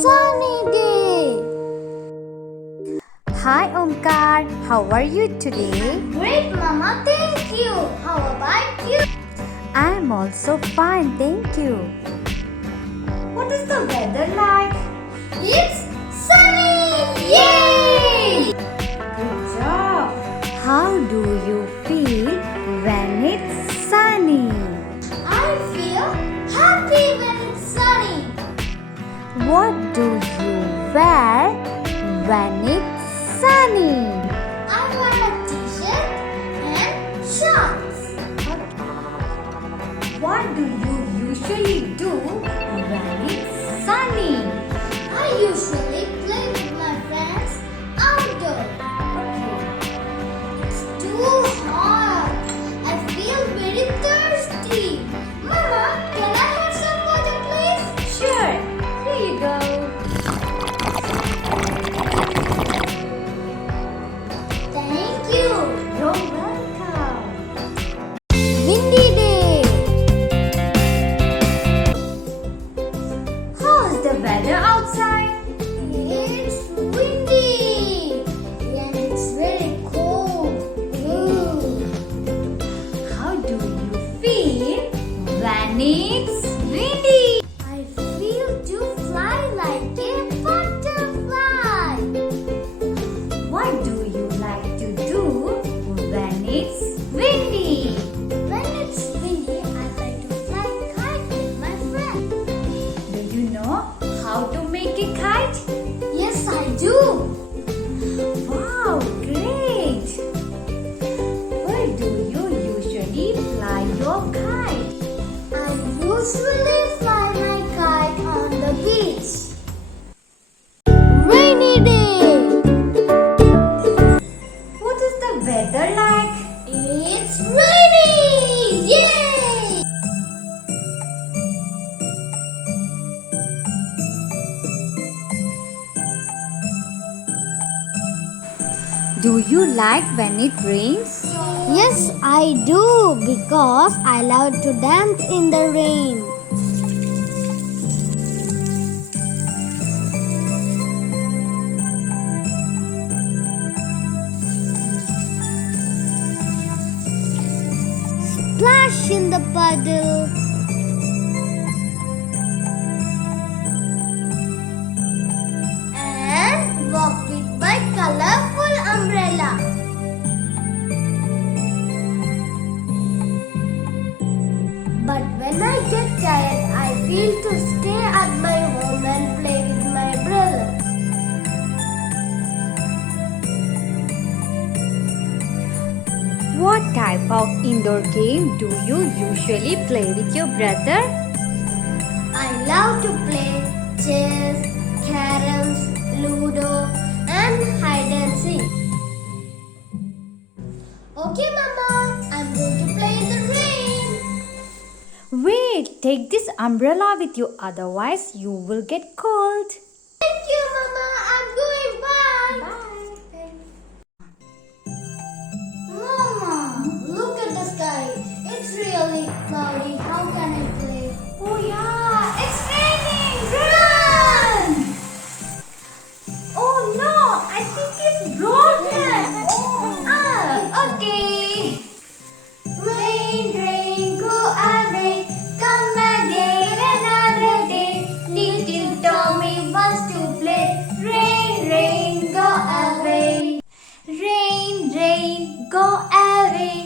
sunny day. Hi Omkar, how are you today? Great, Mama. Thank you. How about you? I am also fine, thank you. What is the weather like? It's sunny. Yay! Good job. How do you feel when it's sunny? I feel happy when it's sunny. What do you wear when it's sunny? I wear a t-shirt and shorts. What do you usually do when it's sunny? I usually play with my friends outdoors. It's too hot. I feel very thirsty. Mama, can I have some water, please? Sure, here you go. Thank you. You're welcome. Windy day. How's the weather outside? It's windy and it's very cold. Ooh. How do you feel when it's windy? I feel to fly like a butterfly. What do you like to do when it's windy? When it's windy, I like to fly kite with my friend. Do you know how to make a kite? Yes, I do. Wow, great! Where do you usually fly your kite? I usually fly my kite on the beach. Rainy day. What is the weather like? It's rainy. Yay! Do you like when it rains? Yes, I do because I love to dance in the rain. Splash in the puddle. And walk with my colorful umbrella. But when I get tired, I feel to stay at my home and play with my brother. What type of indoor game do you usually play with your brother? I love to play chess, caroms, ludo, and hide and seek. Okay, Mama, I'm going to play in the rain. Wait, take this umbrella with you, otherwise you will get cold. Thank you, Mama. I'm going. Bye. Bye. Mama, look at the sky. It's really cloudy. How can I play? Oh yeah, it's raining! Run! Oh no, I think it's broken. Okay. Rain, rain, go away. Come again another day. Little Tommy wants to play. Rain, rain, go away. Rain, rain, go away.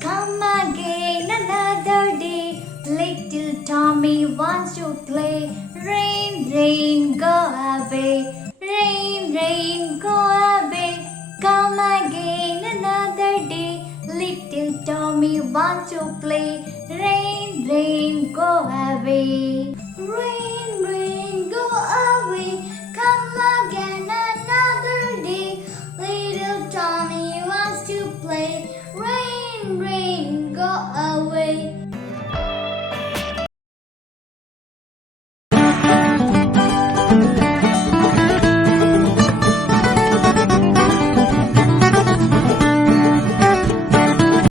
Come again another day. Little Tommy wants to play. Rain, rain, go away. Rain, rain, go away. Come again another day. Little Tommy wants to play. Rain, rain, go away. Rain, rain, go away.